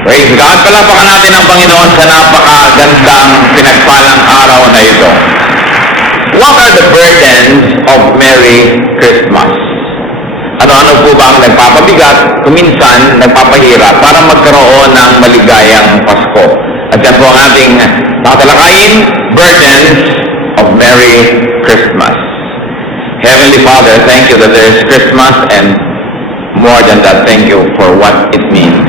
Praise God. Palapakan natin ang Panginoon sa napakagandang pinagpalang araw na ito. What are the burdens of Merry Christmas? Ano-ano po ba ang nagpapabigat, kuminsan nagpapahirap para magkaroon ng maligayang Pasko? At yan po ang ating tatalakayin, burdens of Merry Christmas. Heavenly Father, thank you that there is Christmas, and more than that, thank you for what it means.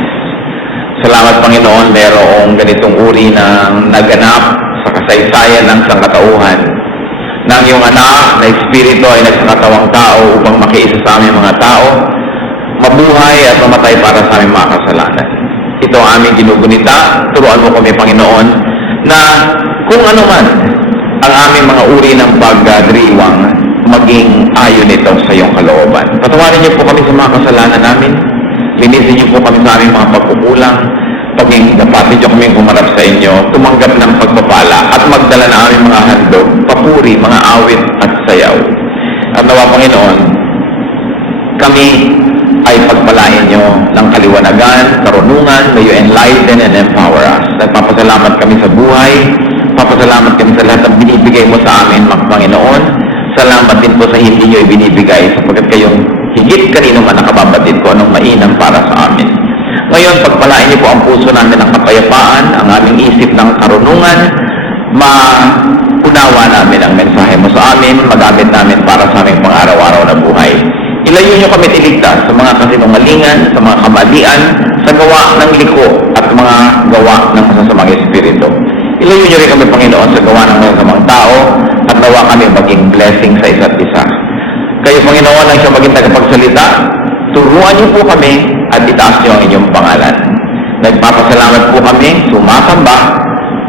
Salamat Panginoon, mayroong ganitong uri ng naganap sa kasaysayan ng sangkatauhan nang iyong anak na Espiritu ay nagsakatawang tao upang makiisa sa aming mga tao, mabuhay at mamatay para sa aming mga kasalanan. Ito ang aming ginugunita. Turuan mo kami Panginoon na kung ano man ang aming mga uri ng pagdiriwang, maging ayon ito sa iyong kalooban. Patawarin niyo po kami sa mga kasalanan namin. Linisin niyo po kami sa aming mga pagkukulang. Paging dapatin niyo kami humarap sa inyo, tumanggap ng pagpapala at magdala na aming mga handog, papuri, mga awit at sayaw. At nawa Panginoon, kami ay pagpalain niyo ng kaliwanagan, karunungan, may you enlighten and empower us. Nagpapasalamat kami sa buhay, papasalamat kami sa lahat ng binibigay mo sa amin, Panginoon. Salamat din po sa hindi niyo ibinibigay sapagkat kayong higit kanino man nakababatid ko anong mainam para sa amin. Ngayon, pagpalain niyo po ang puso namin ng kapayapaan, ang aming isip ng karunungan, maunawa namin ang mensahe mo sa amin, magamit namin para sa aming pang-araw-araw na buhay. Ilayo niyo kami iligtas sa mga kasinungalingan, sa mga kamalian, sa gawa ng liko at mga gawa ng masasamang espiritu. Ilayo niyo rin kami, Panginoon, sa gawa ng masasamang tao at nawa kami maging blessing sa isa't isa. Kayo, Panginoon, ang siyang maging tagapagsalita, turuan niyo po kami at itaas niyo ang inyong pangalan. Nagpapasalamat po kami, sumasamba,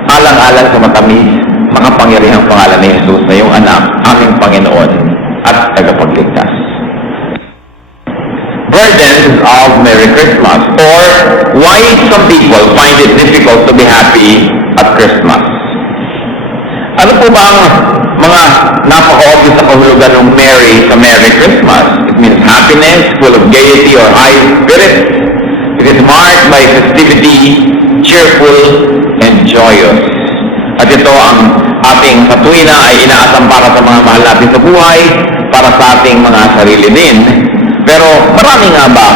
alang-alang sa matamis, makapangyarihang pangalan ni Jesus na iyong anak, aming Panginoon at tagapagligtas. Burdens of Merry Christmas, or why some people find it difficult to be happy at Christmas. Ano po ba ang mga napaka-obvious na kahulugan ng Merry sa Merry Christmas? It means happiness, full of gaiety or high spirits. It is marked by festivity, cheerful, and joyous. At ito ang ating sa tuwina ay inaasam para sa mga mahal natin sa buhay, para sa ating mga sarili din. Pero marami nga ba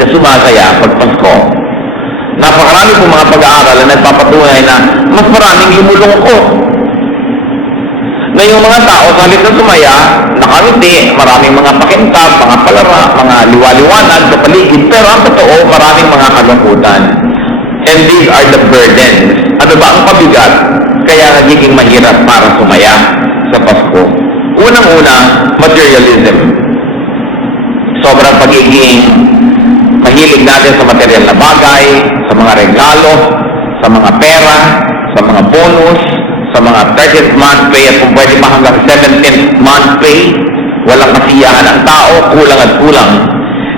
na sumasaya pag Pasko? Napakarami pong mga pag-aaral na nagpapatunay na mas maraming lumulungkot. Na yung mga tao sa halip na sumaya, nakangiti, maraming mga pakintab, mga palara, mga liwaliwanag sa paligid, pero ang totoo, maraming mga kalungkutan. And these are the burdens. Ano ba ang pabigat? Kaya nagiging mahirap para sumaya sa Pasko. Unang-una, materialism. Sobrang pagiging mahilig natin sa material na bagay, sa mga regalo, sa mga pera, sa mga bonus, sa mga 30th month pay at kung pwede pa hanggang 17th month pay. Walang kasiyahan ang tao, kulang at kulang.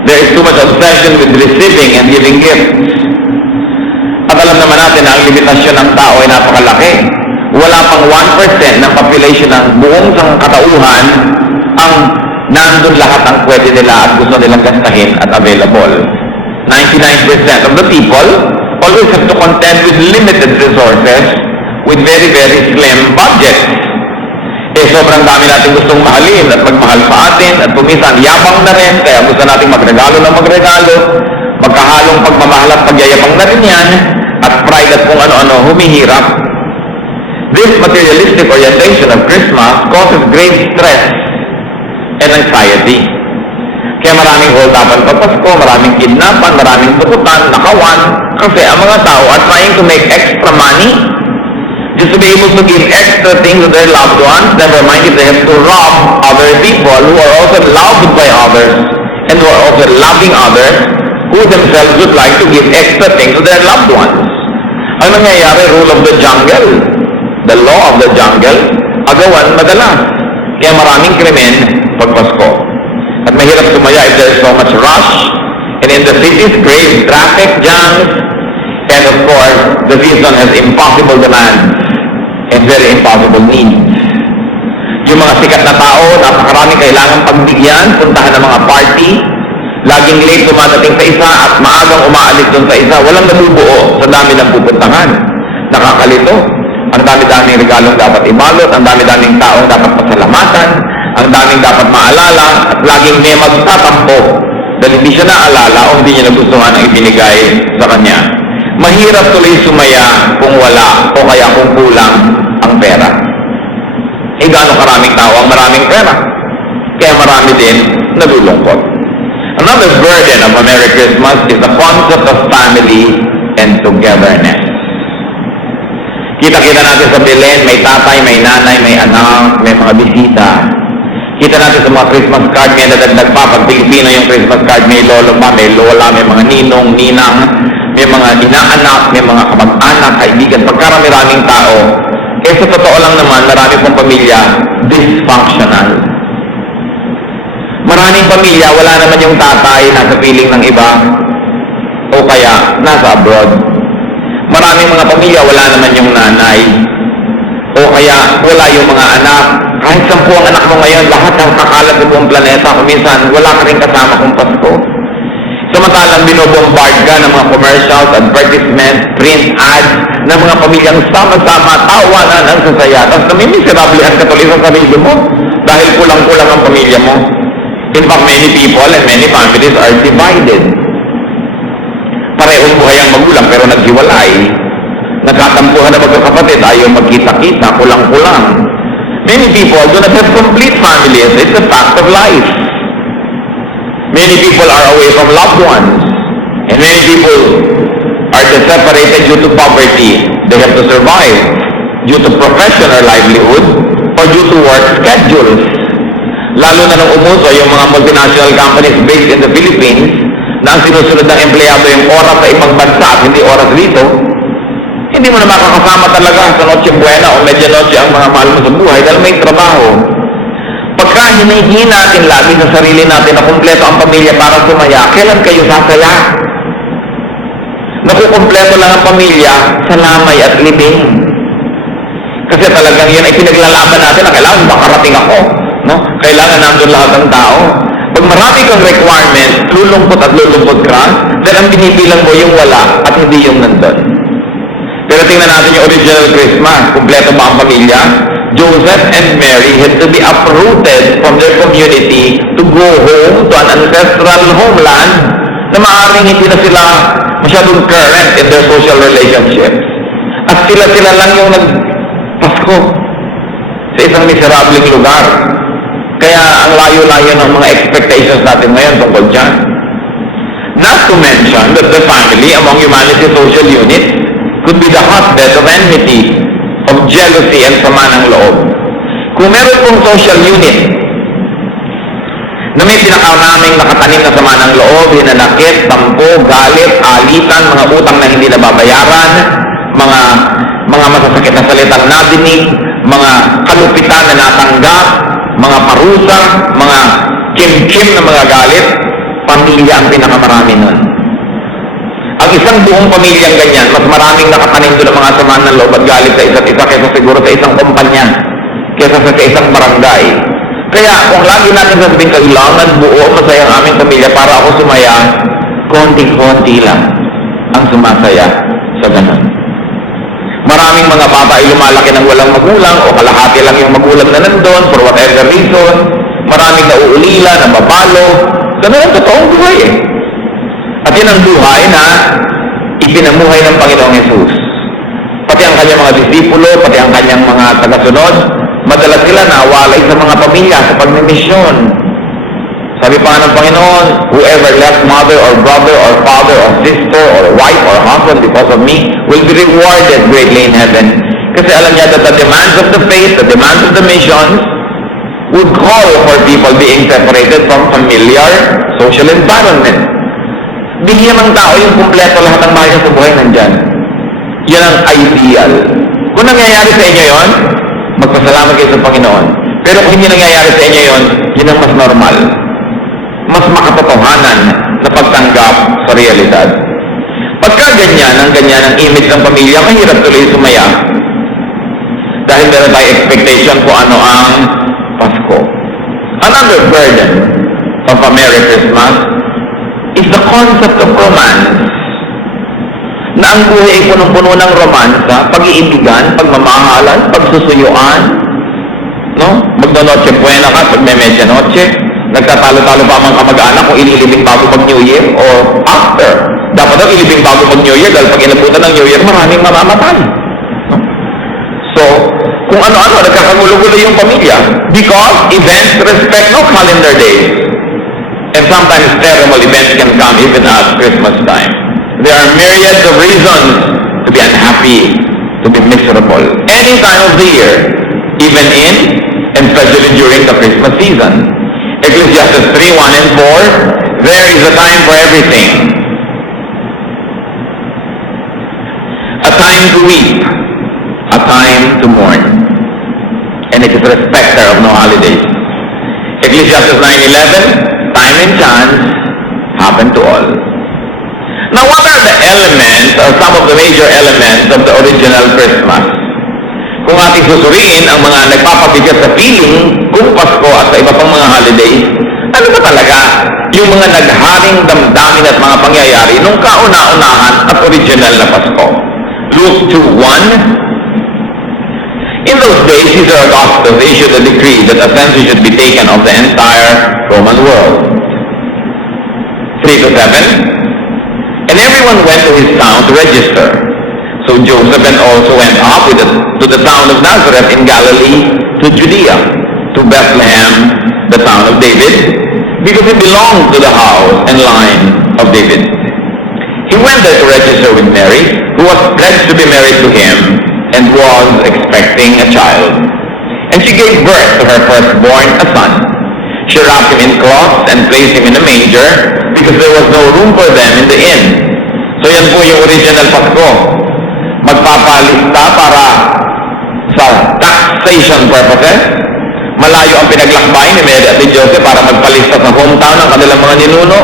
There is too much obsession with receiving and giving gifts. At alam naman natin na ang limitasyon ng tao ay napakalaki. Wala pang 1% ng population ng buong sangkatauhan ang nandun lahat ang pwede nila at gusto nilang gastahin at available. 99% of the people always have to contend with limited resources with very, very slim budgets. Sobrang dami natin gustong mahalin at magmahal sa atin at puminsan yabang na rin, kaya gusto natin magregalo na magregalo, magkahalong pagmamahal at pagyayabang na rin yan, at pride at kung ano-ano humihirap. This materialistic orientation of Christmas causes great stress and anxiety. Kaya maraming hold-upan pag Pasko, maraming kidnapan, maraming tukutan, nakawan, kasi ang mga tao are trying to make extra money just to be able to give extra things to their loved ones. Never mind if they have to rob other people who are also loved by others and who are also loving others, who themselves would like to give extra things to their loved ones. Ang nangyayari, rule of the jungle, the law of the jungle, agawan madalas. Kaya maraming krimen pag Pasko. At mahirap sumaya if there is so much rush, and in the cities, crazy traffic jams, and of course, the season has impossible demands and very impossible needs. Yung mga sikat na tao, napakaraming kailangan pagbigyan, puntahan ng mga party, laging late dumadating sa isa at maagang umaalis doon sa isa, walang nabubuo sa dami ng pupuntahan. Nakakalito. Ang dami-daming regalong dapat ibalot, ang dami-daming taong dapat pasalamatan, ang daming dapat maalala, at laging may magtatampo dahil hindi siya naalala o hindi niya nagustuhan ang ibinigay sa kanya. Mahirap tuloy sumaya kung wala o kaya kung kulang ang pera. Gaano karaming tao ang maraming pera? Kaya marami din nalulungkot. Another burden of a Merry Christmas is the concept of family and togetherness. Kita-kita natin sa Belen, may tatay, may nanay, may anak, may mga bisita. Kita natin sa mga Christmas card, may nadagdag pa. Pag Pilipino yung Christmas card, may lolo pa, may lola, may mga ninong, ninang, may mga inaanak, may mga kamag-anak, kaibigan. Pagkarami-raming tao, sa totoo lang naman, marami pong pamilya dysfunctional. Maraming pamilya, wala naman yung tatay nasa piling ng iba o kaya nasa abroad. Maraming mga pamilya, wala naman yung nanay o kaya wala yung mga anak. Kahit 10 ang anak mo ngayon, lahat ng kakalat sa buong planeta, kuminsan wala ka rin kasama kung Pasko. Samantalang binobombard ka ng mga commercials, advertisements, print ads, ng mga pamilyang sama-sama, tawanan ang sasaya. Tapos namimiserablehan ka tuloy sa sarili mo dahil kulang-kulang ang pamilya mo. In fact, many people and many families are divided. Parehong buhay ang magulang pero naghiwalay. Nagkatampuhan na magkakapatid, ayaw magkita-kita, kulang-kulang. Many people do not have complete families. It's a fact of life. Many people are away from loved ones. And many people are separated due to poverty. They have to survive due to profession or livelihood or due to work schedules. Lalo na nung umuso yung mga multinational companies based in the Philippines na ang sinusunod ng empleyado yung oras sa ibang bansa at hindi oras dito, hindi mo na makakasama talaga sa Noche Buena o Medianoche ang mga mahal mo sa buhay dahil may trabaho. Pagka hinihingi natin lagi sa sarili natin na kumpleto ang pamilya para sumaya, kailan kayo sasaya? Nakukumpleto lang ang pamilya sa lamay at libing. Kasi talagang yun ay pinaglalaban natin na kailangan makarating ako. No? Kailangan nandun lahat ng tao. Pag marami kang requirement, lulungkot at lulungkot ka, dahil ang binibilang mo yung wala at hindi yung nandun. Pero tingnan natin yung original Christmas. Kumpleto ba ang pamilya? Joseph and Mary had to be uprooted from their community to go home to an ancestral homeland na maaaring hindi na sila masyadong current in their social relationships. At sila-sila lang yung nagpasko sa isang miserableng lugar. Kaya ang layo-layo ng mga expectations natin ngayon tungkol dyan. Not to mention that the family among humanity's social units could be the hotbed of enmity, of jealousy and sama ng loob. Kung meron pong social unit na may pinakaraming nakatanim na sama ng loob, hinanakit, tampo, galit, alitan, mga utang na hindi nababayaran, mga masasakit na salitang nadinig, mga kalupitan na natanggap, mga parusa, mga kim-kim na mga galit, pamilya ang pinakamarami nun. Ang isang buong pamilyang ganyan, mas maraming nakatanim doon ng mga sama ng loob at galit sa isa't isa kaysa siguro sa isang kumpanya, kaysa sa isang barangay. Kaya kung lagi natin sasabihin, kailangan buo masaya ang aming pamilya para ako sumaya, konti-konti lang ang sumasaya sa ganun. Maraming mga bata ay lumalaki ng walang magulang o kalahati lang yung magulang na nandun for whatever reason. Maraming nauulila, nababalo. Ganun ang totoong buhay eh. At yun ang buhay na ipinamuhay ng Panginoong Yesus. Pati ang kanyang mga disipulo, pati ang kanyang mga tagasunod, madalas sila nawalay sa mga pamilya sa pagmimisyon. Sabi pa ng Panginoon, whoever left mother or brother or father or sister or wife or husband because of me will be rewarded greatly in heaven. Kasi alam niya that the demands of the faith, the demands of the missions would call for people being separated from familiar social environment. Bigyan ng tao yung kumpleto lahat ng mahal niya sa buhay nandyan. Yan ang ideal. Kung nangyayari sa inyo yon, magpasalamat kayo sa Panginoon. Pero kung hindi nangyayari sa inyo yon, yun ang mas normal. Mas makatotohanan na pagtanggap sa realidad. Pagka ganyan ang image ng pamilya, mahirap tuloy sumaya. Dahil meron tayo expectation kung ano ang Pasko. Another burden of a Merry Christmas is the concept of romance. Na ang buhay ay punong-puno ng romansa, pag-iibigan, pagmamahalan, pagsusuyuan, no? Magno-noche buena ka pag may medianoche, nagtatalo-talo pa ang mga kamag-anak kung ililibing bago mag-New Year or after. Dapat daw ilibing bago mag-New Year dahil pag inabutan ng New Year, maraming mamamatay. No? So, kung ano-ano, nagkakagulo-gulo yung pamilya because events respect no calendar days. And sometimes terrible events can come even at Christmas time. There are myriads of reasons to be unhappy, to be miserable, any time of the year, even in and especially during the Christmas season. Ecclesiastes 3:1 and 4, there is a time for everything. A time to weep, a time to mourn, and it is a respecter of no holidays. Ecclesiastes 9:11, time and chance happen to all. Now, what are the elements or some of the major elements of the original Christmas? Kung ating susuriin ang mga nagpapabigat sa feeling kung Pasko at sa iba pang mga holidays, ano ba talaga yung mga nagharing damdamin at mga pangyayari nung kauna-unahan at original na Pasko? Luke 2:1. In those days, Caesar Augustus issued a decree that a census should be taken of the entire Roman world. 3-7. And everyone went to his town to register. So Joseph and also went up to the town of Nazareth in Galilee, to Judea, to Bethlehem, the town of David, because he belonged to the house and line of David. He went there to register with Mary, who was pledged to be married to him, and was expecting a child. And she gave birth to her firstborn, a son. She wrapped him in cloths and placed him in a manger, because there was no room for them in the inn. So yan po yung original Pasko. Magpapalista para sa taxation purposes. Malayo ang pinaglakbay ni Mary at ni Joseph para magpalista sa hometown ng kanilang mga ninuno.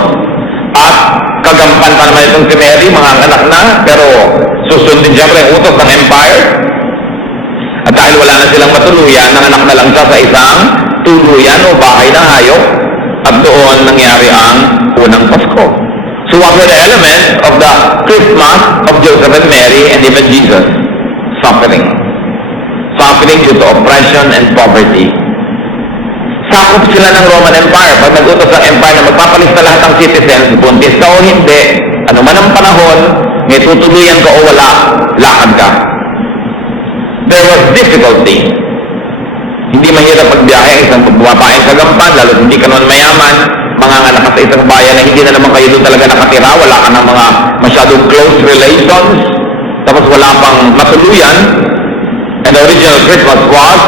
At kagampan pa naman itong si Mary, mga anak na, pero susundin siyempre ang utos ng empire. At dahil wala na silang matuluyan, nanganak na lang siya sa isang tuluyan o bahay ng hayop. At doon nangyari ang unang Pasko. So what were the elements of the Christmas of Joseph and Mary and even Jesus? Suffering. Suffering due to oppression and poverty. Sakop sila ng Roman Empire. Pag nag-utos ng empire na magpapalista lahat ng citizens, buntis ka o hindi, ano man ang panahon, may tutuluyan ka o wala, lakad ka. There was difficulty. Hindi mahirap pagbiyahe ang isang bumapaeng kagampan, lalo hindi ka naman mayaman, manganganak ka sa isang bayan na hindi na naman kayo doon talaga nakatira, wala ka ng mga masyadong close relations, tapos wala pang matuluyan, and the original Christmas was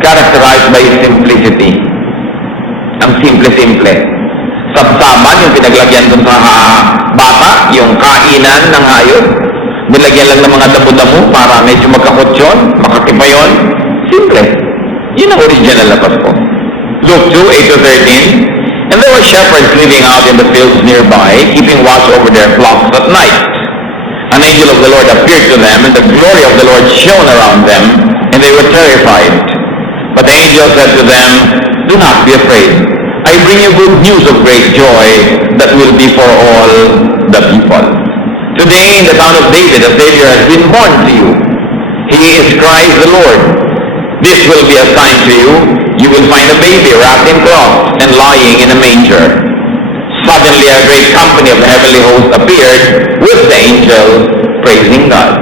characterized by simplicity. Ang simple-simple. Sabsaban, yung pinaglagyan doon sa bata, yung kainan ng hayop, nilagyan lang ng mga damo-damo para medyo magkakutsyon, makakipayon, simple. Yun ang original na Pasko. Luke 2:8-13. And there were shepherds living out in the fields nearby, keeping watch over their flocks at night. An angel of the Lord appeared to them, and the glory of the Lord shone around them, and they were terrified. But the angel said to them, "Do not be afraid. I bring you good news of great joy that will be for all the people. Today in the town of David, a Savior has been born to you. He is Christ the Lord. This will be a sign to you. You will find a baby wrapped in cloths and lying in a manger." Suddenly a great company of the heavenly host appeared with the angel praising God.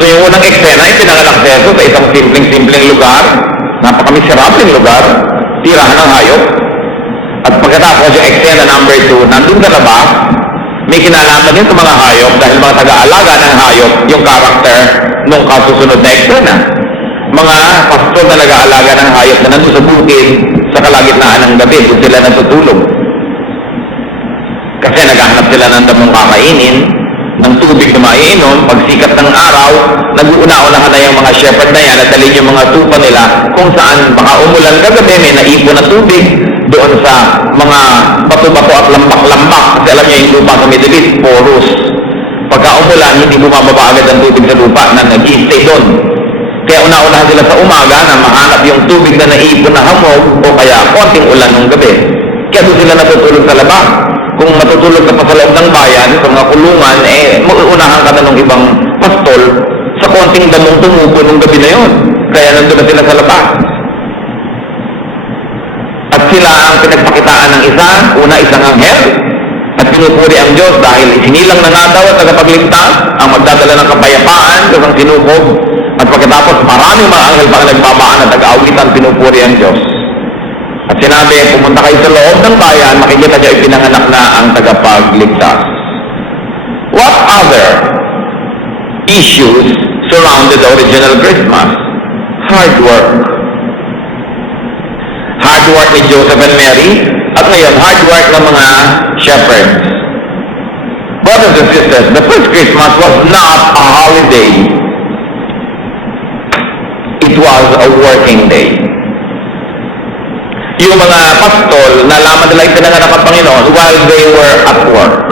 So yung unang eksena ay pinanganak si Jesus sa isang simpleng-simpleng lugar, napakamiserableng lugar, tirahan ng hayop. At pagkatapos yung eksena number 2, nandun sa labas, may kinalaman din sa mga hayop dahil mga taga-alaga ng hayop yung karakter nung kasusunod na eksena. Mga pastor na nag-aalaga ng hayop na nandun sa bukid sa kalagitnaan ng gabi, doon sila natutulog. Kasi naghahanap sila ng damong kakainin, ng tubig na maiinom, pagsikat ng araw, nag-uuna-unahan na yung mga shepherd na yan at dalhin yung mga tupa nila kung saan baka umulan kagabi, may naipon na tubig doon sa mga bato-bato at lambak-lambak. Kasi alam niyo yung lupa sa Middle East, porous. Pagka umulan, hindi bumababa agad ang tubig sa lupa na nag-i-stay doon. Kaya una-unahan sila sa umaga na mahanap yung tubig na naipon na hamog o kaya konting ulan ng gabi. Kaya doon sila natutulog sa labas. kung matutulog ka pa sa loob ng bayan, sa mga kulungan, mauunahan ka na ng ibang pastol sa konting damong tumubo nung gabi na yun. Kaya nandun na sila sa labas. At sila ang pinagpakitaan ng isang anghel, at pinupuri ang Diyos dahil sinilang na nga daw at tagapagligtas ang magdadala ng kapayapaan sa isang sinubog. At pagkatapos maraming mga anghel pa ang nagbabaan at nag-aawitan, pinupuri ang Diyos. At sinabi, pumunta kayo sa loob ng bayan, makikita niyo ipinanganak na ang tagapagligtas. What other issues surrounded the original Christmas? Hard work. Hard work ni Joseph and Mary, at ngayon, hard work ng mga shepherds. Brothers and sisters, the first Christmas was not a holiday. It was a working day. Yung mga pastol, nalaman nila yung pinanganak ng Panginoon while they were at work.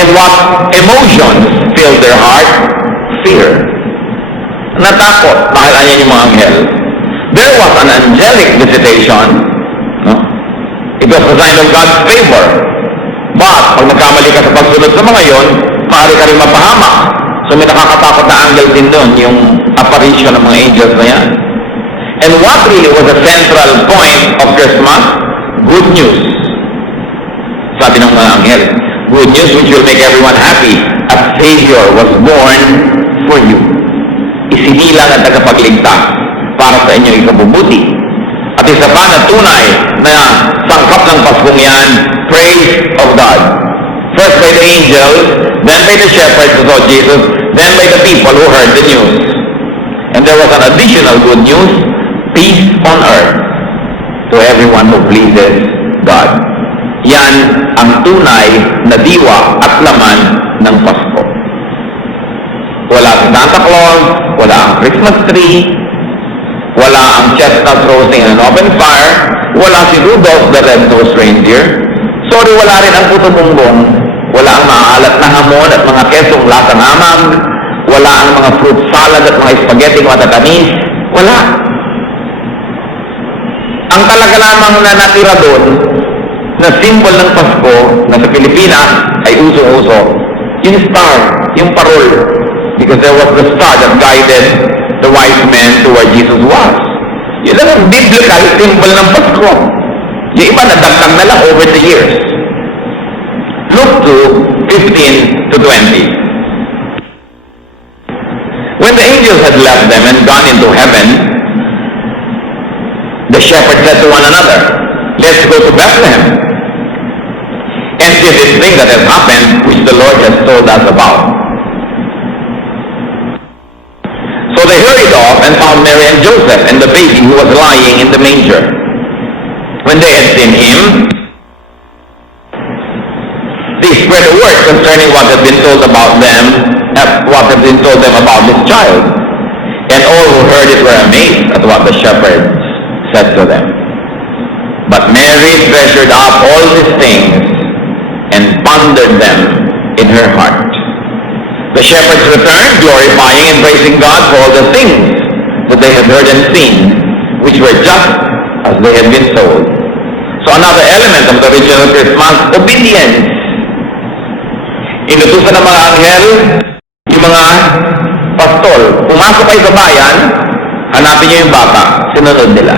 And what emotions filled their heart? Fear. Natakot dahil anyan yung mga anghel. There was an angelic visitation. No? It was a sign of God's favor. But, pag nagkamali ka sa pagsunod sa mga yon, maaari ka rin mapahamak. So may nakakatakot na anghel din doon, yung apparition ng mga angels na yan. And what really was the central point of Christmas? Good news. Sabi ng mga anghel, good news which will make everyone happy. A Savior was born for you. Isinilang ang tagapagligtas para sa inyo ikabubuti. At isa pa na tunay na sangkap ng Paskong yan, praise of God. First by the angels, then by the shepherds who saw Jesus, then by the people who heard the news. And there was an additional good news, peace on earth to everyone who pleases God. Yan ang tunay na diwa at laman ng Pasko. Wala si Santa Claus, wala ang Christmas tree, wala ang chestnuts roasting in an open fire, wala si Rudolph the Red-Nosed Reindeer. Sorry, wala rin ang puto bumbong, wala ang maalat na hamon at mga kesong lasang amag, wala ang mga fruit salad at mga spaghetti matatamis, wala. Ang talaga lamang na natira doon, na symbol ng Pasko, na sa Pilipinas ay uso-uso, yung star, yung parol. Because there was the star that guided the wise men to where Jesus was. Yun lang ang biblical symbol ng Pasko. Yung iba nadagdag na lang over the years. Luke 2:15 to 20. When the angels had left them and gone into heaven, the shepherds said to one another, let's go to Bethlehem and see this thing that has happened, which the Lord has told us about. So they hurried off and found Mary and Joseph and the baby who was lying in the manger. When they had seen him, they spread the word concerning what had been told about them, what had been told them about this child. And all who heard it were amazed at what the shepherds said to them. But Mary treasured up all these things and pondered them in her heart. The shepherds returned, glorifying and praising God for all the things that they had heard and seen, which were just as they had been told. So another element of the original Christmas, obedience. Inutusan ng mga anghel, yung mga pastol, pumasok kayo sa bayan, hanapin niyo yung bata, sinunod nila.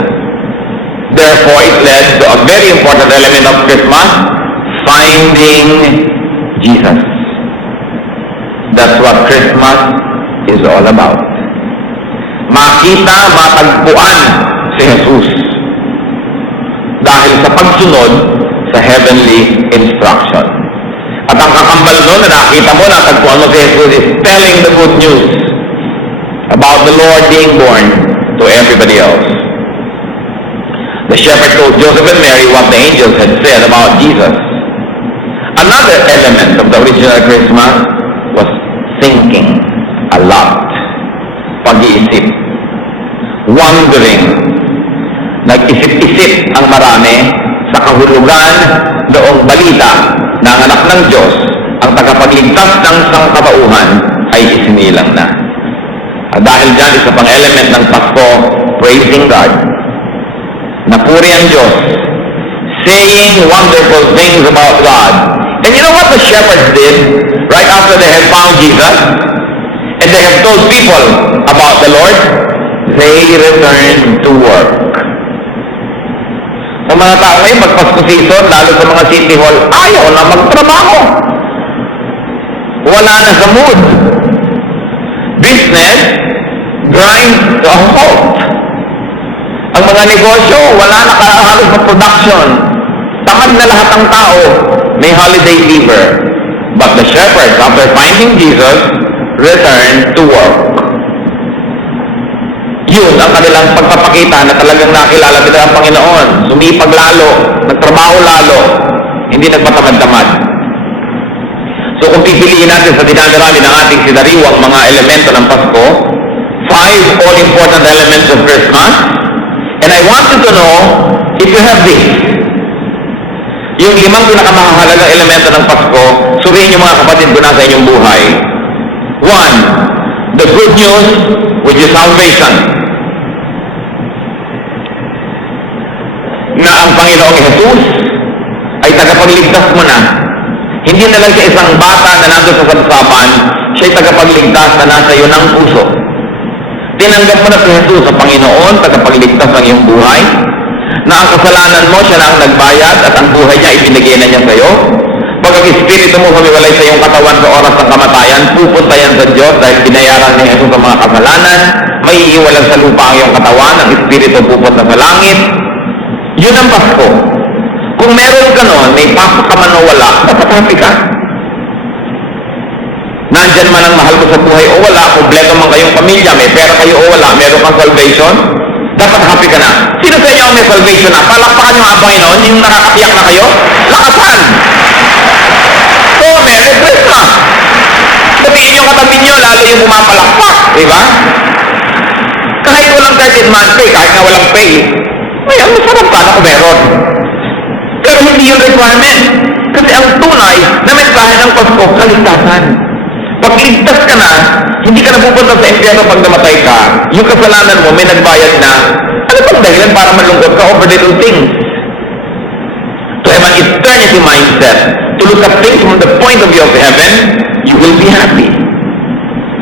Therefore, it led to a very important element of Christmas, finding Jesus. That's what Christmas is all about. Makita, matagpuan si Jesus. Dahil sa pagsunod sa heavenly instruction. At ang kakambal doon na nakita mo, natagpuan mo si Jesus is telling the good news about the Lord being born to everybody else. The shepherd told Joseph and Mary what the angels had said about Jesus. Another element of the original Christmas was thinking a lot. Pag-iisip. Wondering. Nag-isip-isip ang marami sa kahulugan noong balita na ang anak ng Diyos, ang tagapagligtas ng sangkatauhan ay isinilang na. At dahil dyan, isa pang element ng Pasko, praising God. Napuri ang Diyos. saying wonderful things about God. And you know what the shepherds did right after they had found Jesus? And they have told people about the Lord? They returned to work. Sa mga tao ngayon, pag-Pasko season, lalo sa mga city hall, ayaw na magtrabaho. Wala na sa mood. Business grinds to a halt. Ang mga negosyo, wala na halos na production. Tamad na lahat ng tao. May holiday fever. But the shepherds, after finding Jesus, returned to work. Yun ang kanilang pagpapakita na talagang nakilala nila ang Panginoon. Sumipag lalo, nagtrabaho lalo, hindi nagpatamad-tamad. So kung pipiliin natin sa dinadalali ng ating sinariwang mga elemento ng Pasko, 5 all-important elements of Christmas, and I want you to know, if you have this, yung 5 pinakamahalagang elemento ng Pasko, suriin yung mga kapatid ko na sa inyong buhay. 1, the good news, which is salvation. Na ang Panginoong Jesus ay tagapagligtas mo na. Hindi na lang siya isang bata na nandun sa sabsaban, siya ay tagapagligtas na nasa iyo ng puso. Tinanggap mo na si Jesus sa Panginoon, tagapagligtas ng iyong buhay, na ang kasalanan mo, siya na ang nagbayad at ang buhay niya ibinigay na niya sa iyo. Pag ang Espiritu mo humiwalay sa iyong katawan sa oras ng kamatayan, pupunta yan sa Diyos dahil binayaran ni Jesus ang mga kasalanan, may iiwalag sa lupa ang iyong katawan, ang Espiritu pupunta sa langit. Yun ang Pasko. Kung meron ka nun, may pasok ka man o wala, dapat happy ka. Nandyan man ang mahal ko sa buhay o wala, kompleto man kayong pamilya, may pera kayo o wala, meron kang salvation, dapat happy ka na. Sino sa inyo ang may salvation na? Palakpakan nyo ang Panginoon, yung nakakatiyak na kayo, lakasan! So, Merry Christmas! Sabihin yung katabi nyo, lalo yung pumapalakpak, di ba? Kahit walang 13-month pay, kahit nga walang pay, ay, ang masarap ka na kung meron. Pero hindi yung requirement. Kasi ang tunay na mensahe ng Pasko, kaligtasan. Pag ligtas ka na, hindi ka na pupunta sa impyerno pag namatay ka, yung kasalanan mo, may nagbayad na, ano bang dahilan para malungkot ka over little things? To have an eternity mindset, to look at things from the point of view of heaven, you will be happy.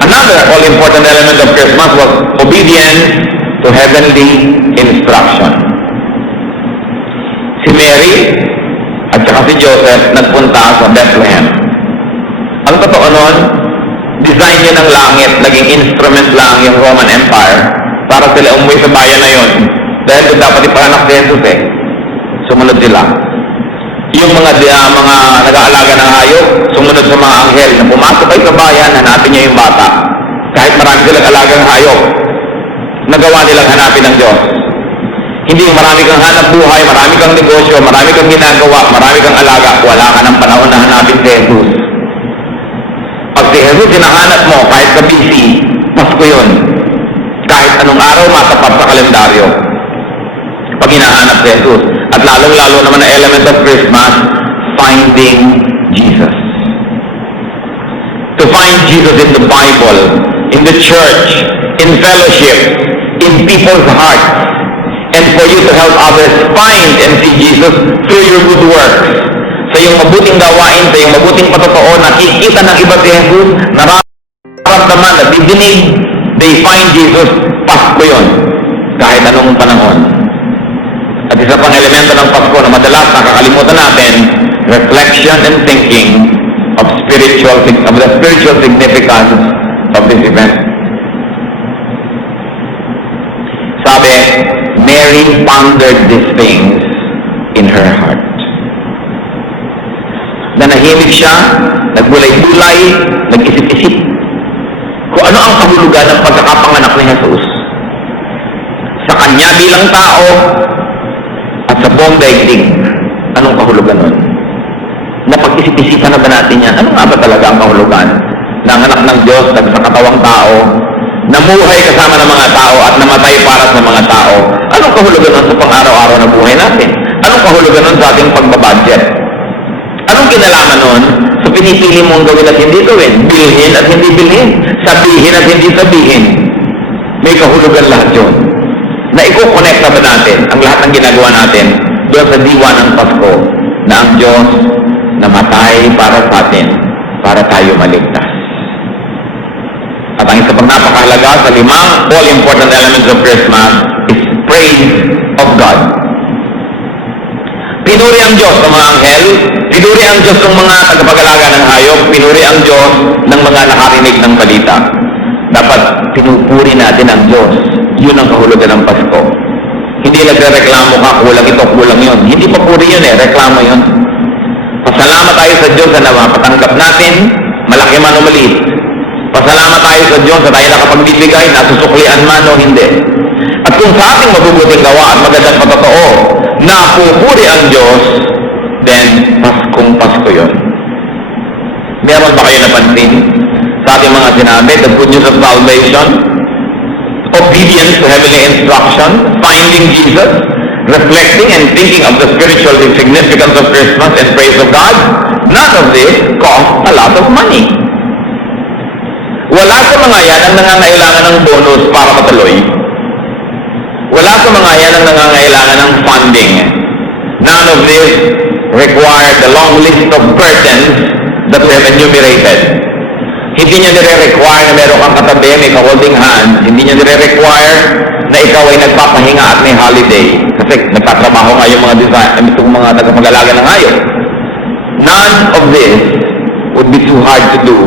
Another all-important element of Christmas was obedience to heavenly instruction. Si Mary at saka si Joseph nagpunta sa Bethlehem. Ang totoo nun, design yun ng langit, naging instrument lang yung Roman Empire para sila umuwi sa bayan na yun. Dahil doon dapat ipahanap si Jesus eh. Sumunod sila. Yung mga nag-aalaga ng hayop, sumunod sa mga anghel na pumasok kayo sa bayan, hanapin niya yung bata. Kahit marami silang alagang hayop, nagawa nilang hanapin ng Diyos. Hindi yung marami kang hanap buhay, marami kang negosyo, marami kang ginagawa, marami kang alaga, wala ka ng panahon na hanapin si Jesus. Pag si Jesus hinahanap mo, kahit ka busy, Pasko yun. Kahit anong araw, matapat sa kalendaryo. Pag hinahanap si Jesus. At lalong-lalo naman ang element of Christmas, finding Jesus. To find Jesus in the Bible, in the church, in fellowship, in people's hearts, and for you to help others find and see Jesus through your good works. Sa iyong mabuting gawain, sa iyong mabuting patotoo, nakikita ng iba si Jesus, nararamdaman, nadidinig, they find Jesus, Pasko yun. Kahit anong panahon. At isa pang elemento ng Pasko na madalas nakakalimutan natin, reflection and thinking of the spiritual significance of this event. Sabi, Mary pondered these things in her heart. Nanahimik siya, nagbulay-bulay, nag-isip-isip kung ano ang kahulugan ng pagkakapanganak ni Jesus sa kanya bilang tao at sa buong daigdig. Anong kahulugan nun? Napag-isip-isipan na ba natin yan? Ano nga ba talaga ang kahulugan ng anak ng Diyos sa katawang tao, namuhay kasama ng mga tao at namatay para sa mga tao? Anong kahulugan nun sa pang-araw-araw na buhay natin? Anong kahulugan nun sa ating pagbabudget? Anong kinalaman nun sa pinipili mong gawin at hindi gawin? Bilhin at hindi bilhin? Sabihin at hindi sabihin? May kahulugan lahat yun. Na i-connect na ba natin ang lahat ng ginagawa natin doon sa diwa ng Pasko na ang Diyos namatay para sa atin, para tayo maligtas. At ang isa pang napakahalaga sa limang all-important elements of Christmas is praise of God. Pinuri ang Diyos ng mga anghel, pinuri ang Diyos ng mga tagapag-alaga ng hayop, pinuri ang Diyos ng mga nakarinig ng balita. Dapat pinupuri natin ang Diyos. Yun ang kahulugan ng Pasko. Hindi nagre-reklamo ka, kulang ito, kulang yun. Hindi pa puri yun reklamo yun. Pasalamat tayo sa Diyos na mapatanggap natin, malaki man o maliit. Pasalamat tayo sa Diyos na tayo nakapagbibigay, nasusuklian man o hindi. At kung sa ating mabubuting gawa at magandang patotoo, na pupuri ang Diyos, then Paskong Pasko yun. Meron ba kayo napansin sa ating mga sinabi, the good news of salvation, obedience to heavenly instruction, finding Jesus, reflecting and thinking of the spiritual significance of Christmas and praise of God? None of this costs a lot of money. Wala sa mga yan ang nangangailangan ng bonus para matuloy. Wala sa mga yan ang nangangailangan ng funding. None of this required the long list of burdens that we have enumerated. Hindi niya nire-require na meron kang katabi, may ka-holding hand. Hindi niya nire-require na ikaw ay nagpapahinga at may holiday. Kasi nagtatrabaho nga yung itong mga tagapag-alaga ng hayop. None of this would be too hard to do